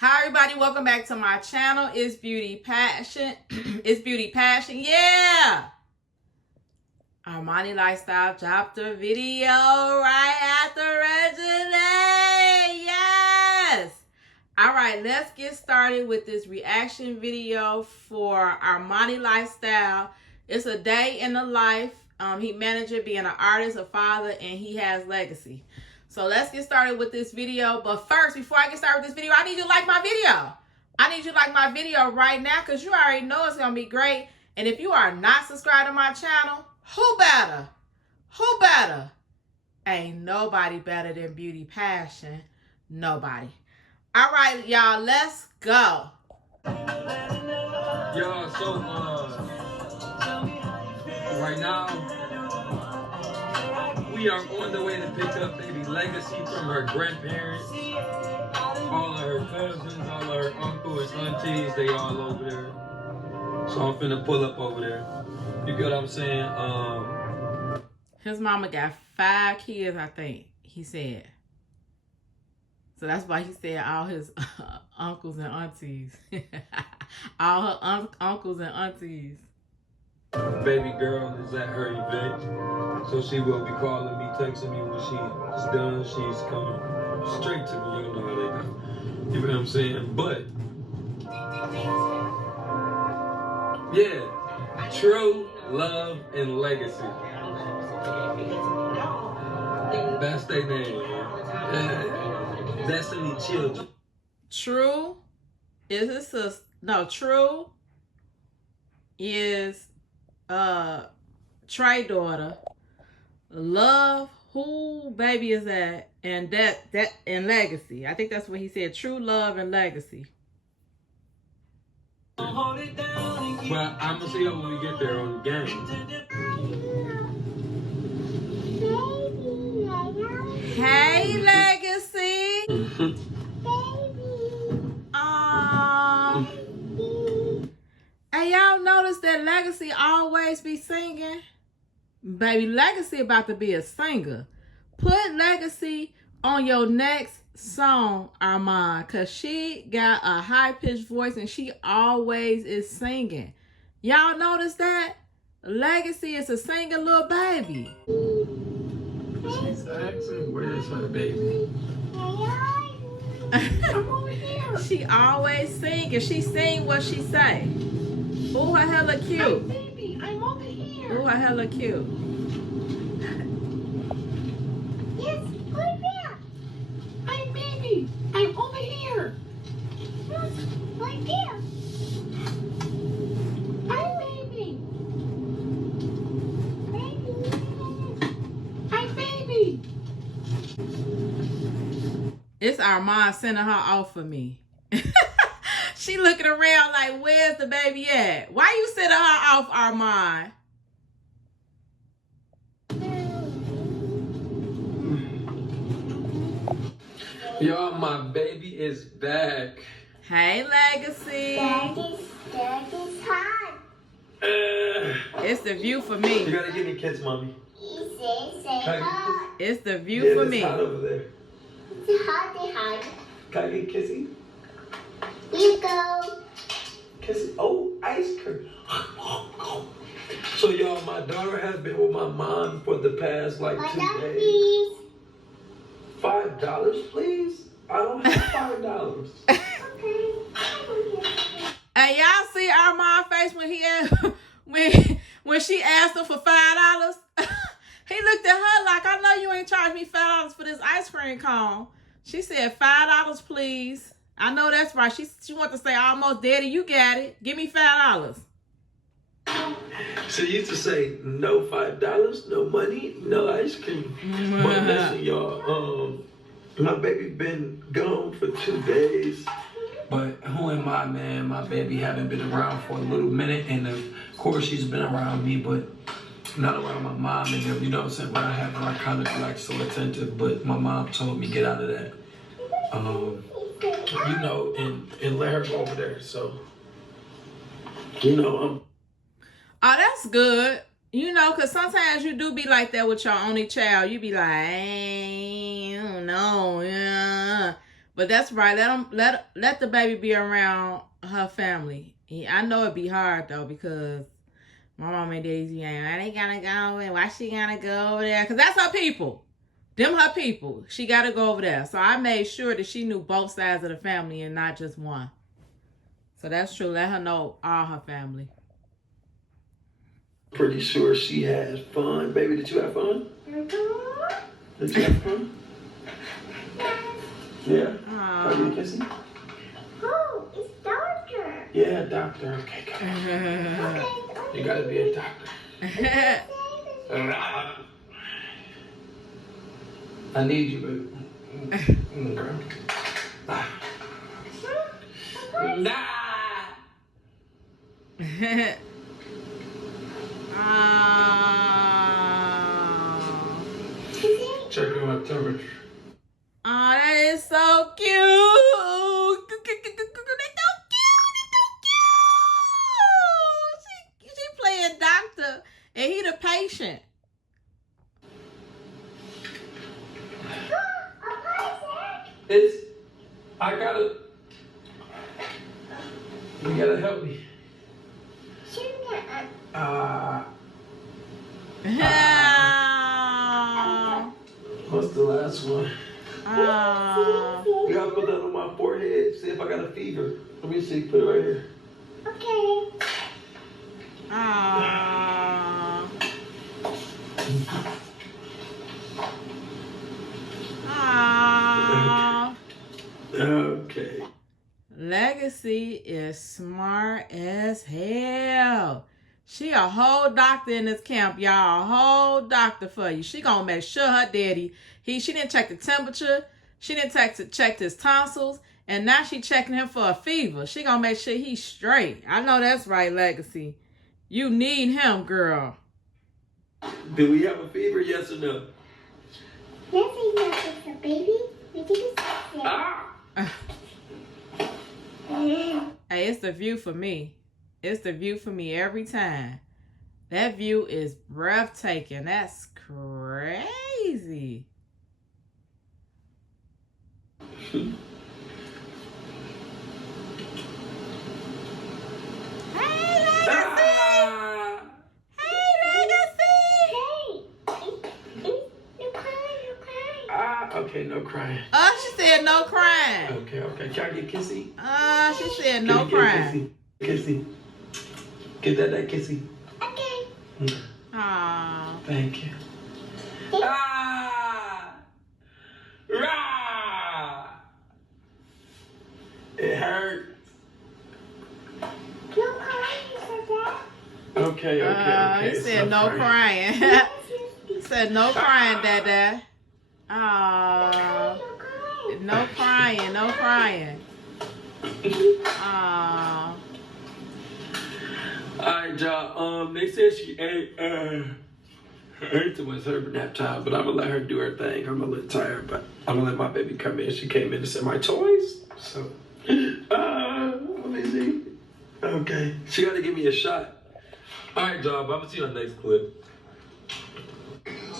Hi everybody, welcome back to my channel. It's Beauty Passion. It's Beauty Passion, yeah! Armani Lifestyle dropped a video right after Reginae, yes! Alright, let's get started with this reaction video for Armani Lifestyle. It's a day in the life. He managed being an artist, a father, and he has legacy. So let's get started with this video. But first, before I get started with this video, I need you to like my video. I need you to like my video right now because you already know it's going to be great. And if you are not subscribed to my channel, who better? Who better? Ain't nobody better than Beauty Passion. Nobody. All right, y'all, let's go. Yo, so, right now, we are on the way to pick up baby legacy from her grandparents. All of her cousins, all of her uncles and aunties, they all over there. So I'm finna pull up over there. You get what I'm saying? His mama got 5 kids, I think, he said. So that's why he said all his uncles and aunties. All her uncles and aunties. Baby girl is at her event, so she will be calling me, texting me when she's done. She's coming straight to me. You know how they go. You know what I'm saying? But yeah, true love and legacy. That's their name. Destiny Children. True is his sister. No, True is Trey daughter. Love, who baby is that? And that and legacy. I think that's what he said. True love and legacy. But I'm gonna see her when we get there on the game. Hey, legacy. Hey, y'all notice that Legacy always be singing? Baby, Legacy about to be a singer. Put Legacy on your next song, Armon, because she got a high-pitched voice and she always is singing. Y'all notice that? Legacy is a singing little baby. She's asking, where's her baby? I'm over here. She always sing and she sing what she say. Ooh, her hella cute. Hey, baby, I'm over here. Ooh, her hella cute. Yes, right there. I'm baby. I'm over here. Yes, right there. I'm baby. I'm baby. It's Armon sending her off for me. She looking around like, where's the baby at? Why you sending her off, Armon? Y'all, my baby is back. Hey, Legacy. Daddy's hot. It's the view for You me. gotta give me kiss, mommy. Say hot. It's the view for me. It's hot over there. It's hot. Can I get kissy? You go. Kissy. Oh, ice cream. So y'all, my daughter has been with my mom for the past like 2 days. Please. $5, please? I don't have $5. Okay. Hey, y'all see Armon's face when he asked, when she asked him for $5? He looked at her like, I know you ain't charged me $5 for this ice cream cone. She said, $5, please. I know that's right. She want to say, almost, Daddy, you got it. Give me $5. She used to say, no $5, no money, no ice cream. But listen, y'all, my baby been gone for 2 days. But who am I, man? My baby haven't been around for a little minute, and of course she's been around me, but not around my mom and them. You know what I'm saying? When I have her, I kind of like so attentive, but my mom told me get out of that. You know, and let her go over there. So, you know, Oh, that's good. You know, because sometimes you do be like that with your only child. You be like, I don't know. Yeah. But that's right. Let the baby be around her family. I know it'd be hard though because my mom and daddy, why they gotta go and why she gotta go over there? Cause that's her people. Them her people. She gotta go over there. So I made sure that she knew both sides of the family and not just one. So that's true. Let her know all her family. Pretty sure she has fun. Baby, did you have fun? Did you have fun? Yeah. Are you kissing? Oh, it's doctor. Yeah, doctor. Okay, come on. You gotta be a doctor. I need you, baby. Girl. Nah. Checking my temperature. Oh, that is so cute. They're so cute. She playing doctor and he the patient. You gotta help me. What's the last one? You gotta put that on my forehead. See if I got a fever. Let me see. Put it right here. Okay. Okay. Legacy is smart as hell. She a whole doctor in this camp, y'all. A whole doctor for you. She gonna make sure her daddy, she didn't check the temperature. She didn't check his tonsils. And now she checking him for a fever. She gonna make sure he's straight. I know that's right, Legacy. You need him, girl. Do we have a fever, yes or no? Yes, it's a baby. We did it. Hey, it's the view for me. It's the view for me every time. That view is breathtaking. That's crazy. Okay, no crying. She said no crying. Okay. Can I get kissy? She said no crying. Kissy. Get that kissy. Okay. Aww. Thank you. It hurts. No crying, you said that? Okay. He said no crying. He said no crying, Dada. Aww. No crying. Aww. Alright, y'all. They said she ate too much her nap time, but I'm gonna let her do her thing. I'm a little tired, but I'm gonna let my baby come in. She came in to set my toys. So let me see. Okay. She gotta give me a shot. Alright, y'all, I'm gonna see you on the next clip.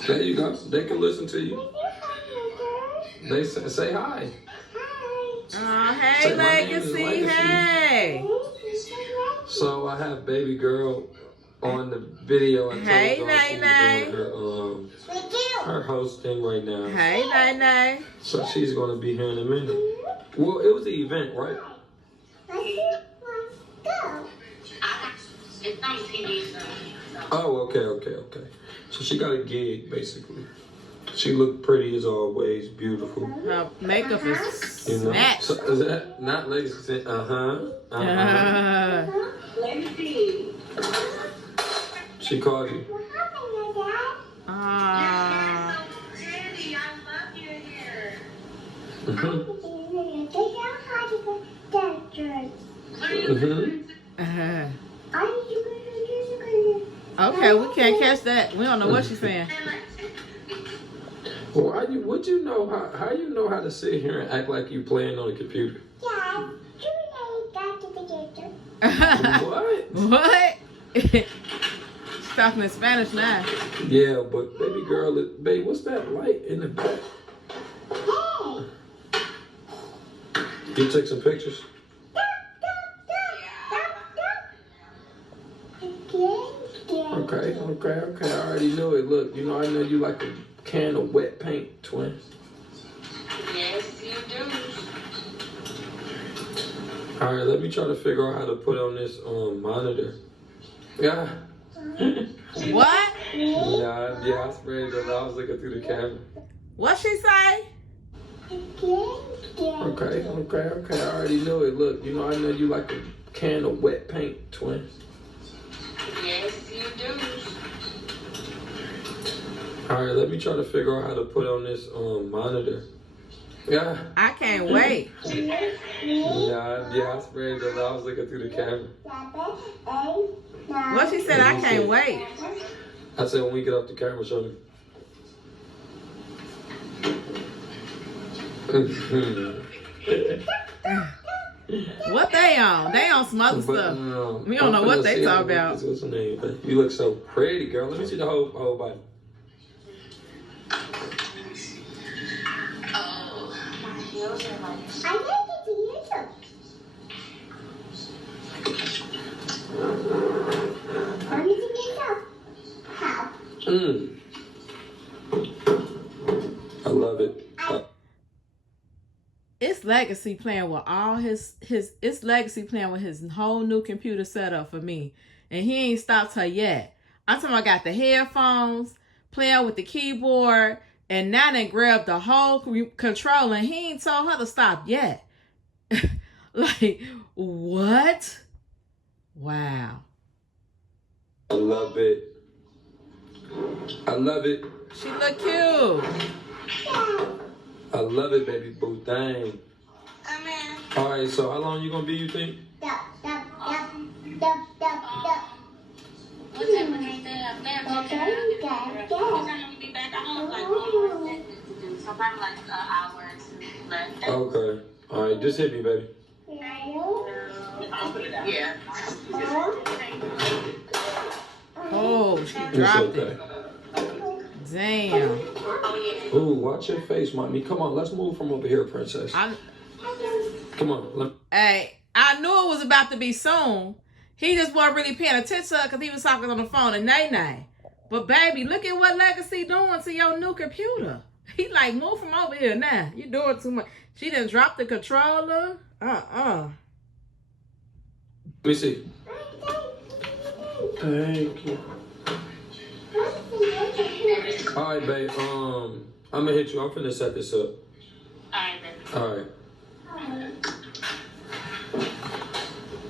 There you go. They can listen to you. They say hi. Hey, Say, Legacy. Hey. So I have baby girl on the video. I told Hey, y'all Nene. her hosting right now. Hey, Nene. So she's gonna be here in a minute. Well, it was the event, right? Oh, okay. So she got a gig, basically. She looked pretty as always, beautiful. Her makeup is snatched. So is that not Legacy? Legacy. She called you. Okay, we can't catch that. We don't know what she's saying. Well, how you know how to sit here and act like you playing on a computer? Yeah, got to the picture. What? She's talking in Spanish now. Yeah, but baby girl, babe, what's that light in the back? Hey! You take some pictures? Okay. I already know it. Look, you know, I know you like a can of wet paint, twin. Yes, you do. All right, let me try to figure out how to put on this monitor. Yeah. What? Yeah, I sprayed it. I was looking through the camera. What she say? Okay. I already know it. Look, you know, I know you like a can of wet paint, twin. Yes, you do. All right, let me try to figure out how to put on this monitor. Yeah. I can't wait. Yeah, I sprayed it. I was looking through the camera. What she said, I can't wait. I said when we get off the camera, show me. What they on? They on some other stuff. We don't know what they talk about. What's her name? You look so pretty, girl. Let me see the whole body. Oh, my heels are like. I didn't get to use them. I'm using yourself. How? I love it. It's Legacy playing with all it's Legacy playing with his whole new computer setup for me. And he ain't stopped her yet. I'm talking about got the headphones, playing with the keyboard, and now they grabbed the whole controller and he ain't told her to stop yet. Like, what? Wow. I love it. I love it. She look cute. I love it, baby boo thing. Come in. All right, so how long you gonna be, you think? What's up with anything? What time will you be back? I have like one more segment to do, so probably like an hour or two left. Okay. All right, just hit me, baby. I'll put it down. Yeah. Oh, she It's dropped okay. it. Damn. Ooh, watch your face, mommy. Come on, let's move from over here, princess. Come on. Hey, I knew it was about to be soon. He just wasn't really paying attention because he was talking on the phone to Nene. But baby, look at what Legacy doing to your new computer. He like, move from over here now. You doing too much. She done dropped the controller. Let me see. Thank you. All right, babe. I'm gonna hit you. I'm finna set this up. Alright, then. All right.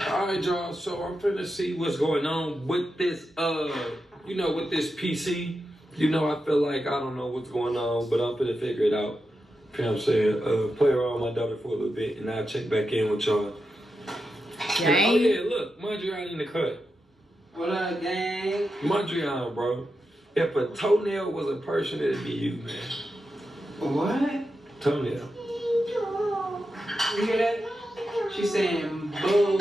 All right, y'all. So I'm finna see what's going on with this, with this PC. You know, I feel like I don't know what's going on, but I'm finna figure it out. You know what I'm saying? Play around with my daughter for a little bit, and I'll check back in with y'all. Gang. Oh yeah, look, Mondrian in the cut. What up, gang? Mondrian, bro. If a toenail was a person, it'd be you, man. What? Toenail. You hear that? She's saying boo.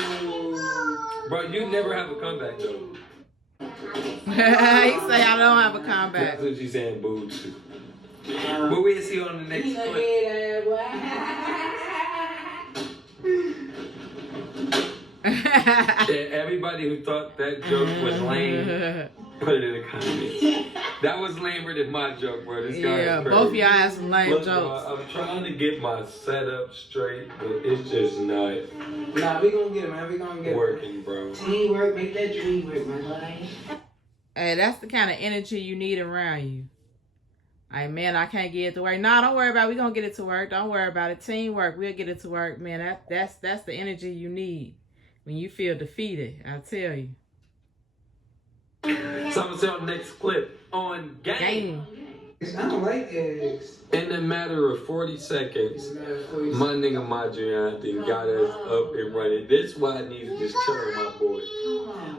Bro, you never have a comeback, though. He say I don't have a comeback. That's what she's saying, boo, too. But we'll see on the next He's a clip. head boy. Yeah, everybody who thought that joke was lame, put it in the comments. That was lamer than my joke, bro. This guy Yeah, is crazy. both of y'all have some lame Look, jokes. I'm trying to get my setup straight, but it's just not Nah, we gonna get it, man. We gonna get it. working, bro. Teamwork, make that dream work, my boy. Hey, that's the kind of energy you need around you. Hey, man, I can't get it to work. No, don't worry about it. We're going to get it to work. Don't worry about it. Teamwork, we'll get it to work, man. That's the energy you need when you feel defeated, I tell you. So I'm going to see on the next clip on Game. I don't like eggs. In a matter of 40 seconds, my nigga Mondrian got us up and running. This is why I need to just chill with my boy.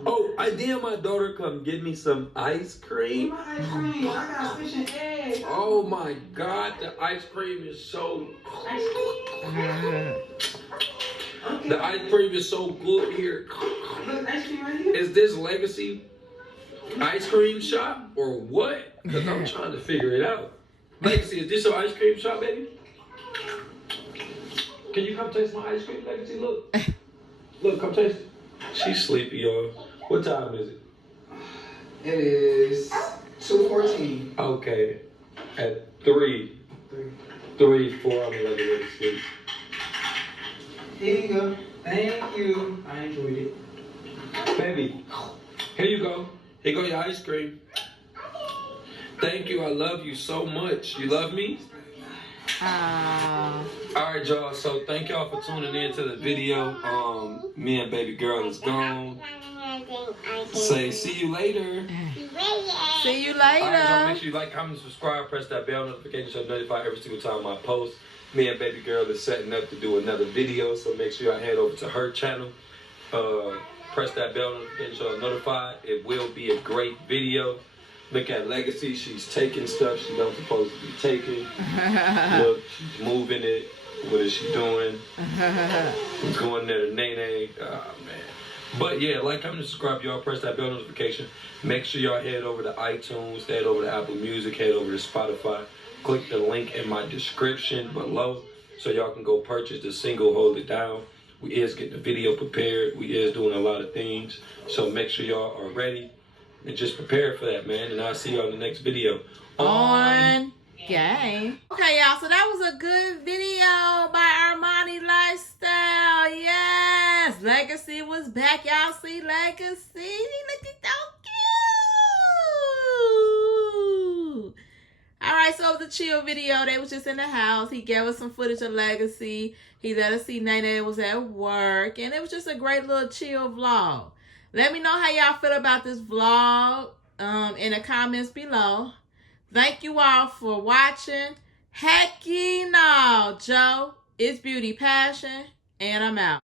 Oh, I did my daughter come get me some ice cream. My ice cream, I got fish and eggs. Oh my God, the ice cream is so The ice cream is so good here. Look, ice cream right here. Is this Legacy ice cream shop or what? Because I'm trying to figure it out. Legacy, is this your ice cream shop, baby? Can you come taste my ice cream, Legacy? Look. Look, come taste it. She's sleepy, y'all. What time is it? It is 2:14. Okay. At 3, 4, I'm gonna let her go to sleep. Here you go. Thank you. I enjoyed it. Baby, here you go. Here go your ice cream. Thank you. I love you so much. You love me? All right, y'all. So thank y'all for tuning in to the video. Me and baby girl is gone. Say see you later. See you All right, y'all. later. Make sure you like, comment, subscribe, press that bell notification so you're notified every single time I post. Me and baby girl is setting up to do another video, so make sure y'all head over to her channel. Press that bell notification so you're notified. It will be a great video. Look at Legacy. She's taking stuff she don't supposed to be taking. Look, she's moving it. What is she doing? She's going there to Nene. Oh, man. But yeah, like, comment, and subscribe, y'all. Press that bell notification. Make sure y'all head over to iTunes, head over to Apple Music, head over to Spotify. Click the link in my description below so y'all can go purchase the single Hold It Down. We is getting the video prepared. We is doing a lot of things. So make sure y'all are ready and just prepare for that, man. And I'll see y'all in the next video. On game. Okay, y'all. So that was a good video by Armani Lifestyle. Yes. Legacy was back. Y'all see Legacy? Looking so cute. All right, so it was a chill video. They was just in the house. He gave us some footage of Legacy. He let us see Nene was at work. And it was just a great little chill vlog. Let me know how y'all feel about this vlog in the comments below. Thank you all for watching. Heck ye no, Joe. It's Beauty Passion. And I'm out.